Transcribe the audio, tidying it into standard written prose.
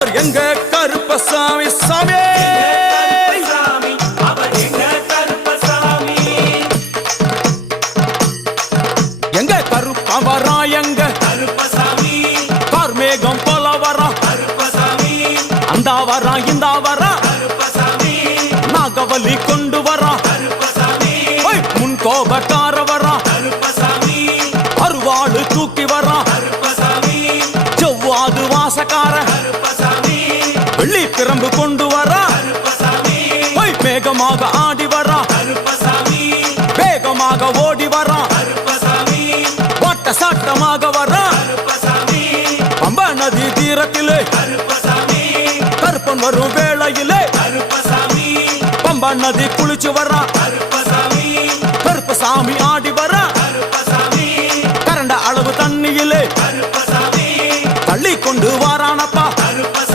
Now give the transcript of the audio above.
எங்க கருப்பசாமி சாமி எங்க கருப்பா வரா எங்க கருப்பசாமி கார்மேகம் போல வரா கருப்பசாமி அந்த வரா இந்த வரா கருப்பசாமி நாகவலி கொண்டு வரா கருப்பசாமி முன் கோபக்கார வரா கருப்பசாமி அருவாளு தூக்கி வரா கருப்பசாமி செவ்வாது வாசக்கார கருப்பசாமி வெள்ளி பிரம்பு கொண்டு வரா கருப்பசாமி வேகமாக ஆடி வரா கருப்பசாமி வேகமாக ஓடி வரா கருப்பசாமி வாட்ட சாட்டமாக வரா கருப்பசாமி பம்பா நதி தீரத்திலே கருப்பசாமி கருப்பன் வரும் வேளையிலே கருப்பசாமி பம்பா நதி குளிச்சு வரா கருப்பசாமி கருப்பசாமி ஆடி வரா கருப்பசாமி கரண்ட அளவு தண்ணியிலே கருப்பசாமி தள்ளி கொண்டு வாரான்